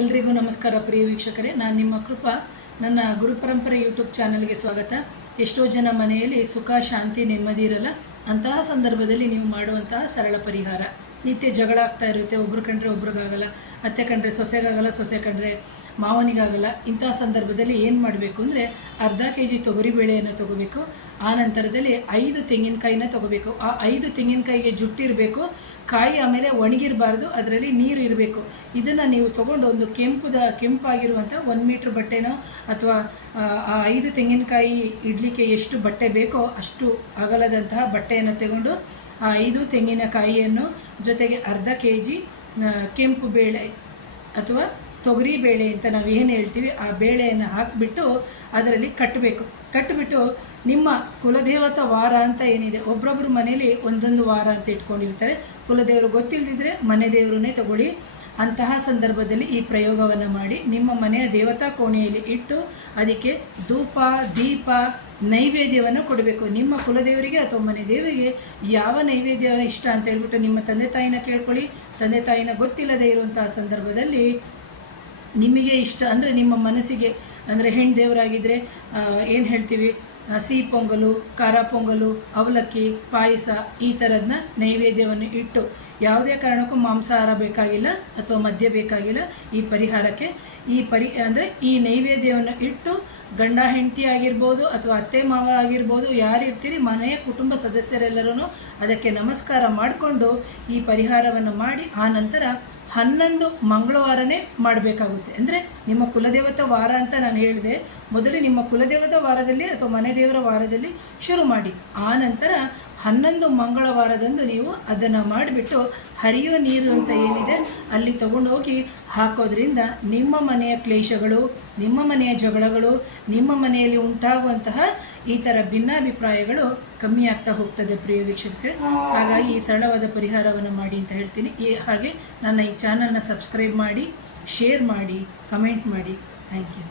ಎಲ್ರಿಗೂ ನಮಸ್ಕಾರ ಪ್ರಿಯ ವೀಕ್ಷಕರೇ, ನಾನು ನಿಮ್ಮ ಕೃಪಾ. ನನ್ನ ಗುರುಪರಂಪರೆ ಯೂಟ್ಯೂಬ್ ಚಾನಲ್ಗೆ ಸ್ವಾಗತ. ಎಷ್ಟೋ ಜನ ಮನೆಯಲ್ಲಿ ಸುಖ ಶಾಂತಿ ನೆಮ್ಮದಿ ಇರಲ್ಲ. ಅಂತಹ ಸಂದರ್ಭದಲ್ಲಿ ನೀವು ಮಾಡುವಂತಹ ಸರಳ ಪರಿಹಾರ. ನಿತ್ಯ ಜಗಳ ಆಗ್ತಾ ಇರುತ್ತೆ, ಒಬ್ರು ಕಂಡ್ರೆ ಒಬ್ರಿಗಾಗಲ್ಲ, ಅತ್ತೆ ಕಂಡ್ರೆ ಸೊಸೆಗಾಗಲ್ಲ, ಸೊಸೆ ಕಂಡ್ರೆ ಮಾವನಿಗಾಗಲ್ಲ. ಇಂತಹ ಸಂದರ್ಭದಲ್ಲಿ ಏನು ಮಾಡಬೇಕು ಅಂದರೆ ಅರ್ಧ kg ತೊಗರಿಬೇಳೆಯನ್ನು ತೊಗೋಬೇಕು. ಆ ನಂತರದಲ್ಲಿ 5 ತೆಂಗಿನಕಾಯಿನ ತೊಗೋಬೇಕು. ಆ 5 ತೆಂಗಿನಕಾಯಿಗೆ ಜುಟ್ಟಿರಬೇಕು, ಕಾಯಿ ಆಮೇಲೆ ಒಣಗಿರಬಾರ್ದು, ಅದರಲ್ಲಿ ನೀರು ಇರಬೇಕು. ಇದನ್ನು ನೀವು ತೊಗೊಂಡು ಒಂದು ಕೆಂಪಾಗಿರುವಂಥ 1 ಮೀಟ್ರ್ ಬಟ್ಟೆನೋ ಅಥವಾ ಆ 5 ತೆಂಗಿನಕಾಯಿ ಇಡಲಿಕ್ಕೆ ಎಷ್ಟು ಬಟ್ಟೆ ಬೇಕೋ ಅಷ್ಟು ಅಗಲದಂತಹ ಬಟ್ಟೆಯನ್ನು ತಗೊಂಡು ಆ 5 ತೆಂಗಿನಕಾಯಿಯನ್ನು ಜೊತೆಗೆ ಅರ್ಧ kg ಕೆಂಪು ಬೇಳೆ ಅಥವಾ ತೊಗರಿ ಬೇಳೆ ಅಂತ ನಾವು ಏನು ಹೇಳ್ತೀವಿ ಆ ಬೇಳೆಯನ್ನು ಹಾಕಿಬಿಟ್ಟು ಅದರಲ್ಲಿ ಕಟ್ಟಿಬಿಟ್ಟು ನಿಮ್ಮ ಕುಲದೇವತಾ ವಾರ ಅಂತ ಏನಿದೆ, ಒಬ್ಬೊಬ್ಬರು ಮನೇಲಿ ಒಂದೊಂದು ವಾರ ಅಂತ ಇಟ್ಕೊಂಡಿರ್ತಾರೆ. ಕುಲದೇವರು ಗೊತ್ತಿಲ್ಲದಿದ್ದರೆ ಮನೆ ದೇವರನ್ನೇ ತಗೊಳ್ಳಿ. ಅಂತಹ ಸಂದರ್ಭದಲ್ಲಿ ಈ ಪ್ರಯೋಗವನ್ನು ಮಾಡಿ ನಿಮ್ಮ ಮನೆಯ ದೇವತಾ ಕೋಣೆಯಲ್ಲಿ ಇಟ್ಟು ಅದಕ್ಕೆ ಧೂಪ ದೀಪ ನೈವೇದ್ಯವನ್ನು ಕೊಡಬೇಕು. ನಿಮ್ಮ ಕುಲದೇವರಿಗೆ ಅಥವಾ ಮನೆ ದೇವರಿಗೆ ಯಾವ ನೈವೇದ್ಯ ಇಷ್ಟ ಅಂತ ಹೇಳ್ಬಿಟ್ಟು ನಿಮ್ಮ ತಂದೆ ತಾಯಿನ ಕೇಳ್ಕೊಳ್ಳಿ. ತಂದೆ ತಾಯಿನ ಗೊತ್ತಿಲ್ಲದೆ ಇರುವಂತಹ ಸಂದರ್ಭದಲ್ಲಿ ನಿಮಗೆ ಇಷ್ಟ ಅಂದರೆ ನಿಮ್ಮ ಮನಸ್ಸಿಗೆ, ಅಂದರೆ ಹೆಣ್ಣು ದೇವರಾಗಿದ್ದರೆ ಏನು ಹೇಳ್ತೀವಿ, ಸಿಹಿ ಪೊಂಗಲು, ಖಾರ ಪೊಂಗಲು, ಅವಲಕ್ಕಿ, ಪಾಯಸ ಈ ಥರದನ್ನ ನೈವೇದ್ಯವನ್ನು ಇಟ್ಟು, ಯಾವುದೇ ಕಾರಣಕ್ಕೂ ಮಾಂಸಾಹಾರ ಬೇಕಾಗಿಲ್ಲ ಅಥವಾ ಮದ್ಯ ಬೇಕಾಗಿಲ್ಲ ಈ ಪರಿಹಾರಕ್ಕೆ. ಅಂದರೆ ಈ ನೈವೇದ್ಯವನ್ನು ಇಟ್ಟು ಗಂಡ ಹೆಂಡತಿ ಆಗಿರ್ಬೋದು ಅಥವಾ ಅತ್ತೆ ಮಾವ ಆಗಿರ್ಬೋದು, ಯಾರಿರ್ತೀರಿ ಮನೆಯ ಕುಟುಂಬ ಸದಸ್ಯರೆಲ್ಲರೂ ಅದಕ್ಕೆ ನಮಸ್ಕಾರ ಮಾಡಿಕೊಂಡು ಈ ಪರಿಹಾರವನ್ನು ಮಾಡಿ ಆ ನಂತರ 11 ಮಂಗಳವಾರನೇ ಮಾಡಬೇಕಾಗುತ್ತೆ. ಅಂದರೆ ನಿಮ್ಮ ಕುಲದೇವತಾ ವಾರ ಅಂತ ನಾನು ಹೇಳಿದೆ, ಮೊದಲು ನಿಮ್ಮ ಕುಲದೇವತಾ ವಾರದಲ್ಲಿ ಅಥವಾ ಮನೆ ದೇವರ ವಾರದಲ್ಲಿ ಶುರು ಮಾಡಿ. ಆ ನಂತರ 11 ಮಂಗಳವಾರದಂದು ನೀವು ಅದನ್ನು ಮಾಡಿಬಿಟ್ಟು ಹರಿಯುವ ನೀರು ಅಂತ ಏನಿದೆ ಅಲ್ಲಿ ತಗೊಂಡೋಗಿ ಹಾಕೋದ್ರಿಂದ ನಿಮ್ಮ ಮನೆಯ ಕ್ಲೇಶಗಳು, ನಿಮ್ಮ ಮನೆಯ ಜಗಳಗಳು, ನಿಮ್ಮ ಮನೆಯಲ್ಲಿ ಉಂಟಾಗುವಂತಹ ಈ ಥರ ಭಿನ್ನಾಭಿಪ್ರಾಯಗಳು ಕಮ್ಮಿ ಆಗ್ತಾ ಹೋಗ್ತದೆ ಪ್ರಿಯ ವೀಕ್ಷಕರೇ. ಹಾಗಾಗಿ ಈ ಸರಳವಾದ ಪರಿಹಾರವನ್ನು ಮಾಡಿ ಅಂತ ಹೇಳ್ತೀನಿ. ಹಾಗೆ ನನ್ನ ಈ ಚಾನಲ್ನ ಸಬ್ಸ್ಕ್ರೈಬ್ ಮಾಡಿ, ಶೇರ್ ಮಾಡಿ, ಕಮೆಂಟ್ ಮಾಡಿ. Thank you.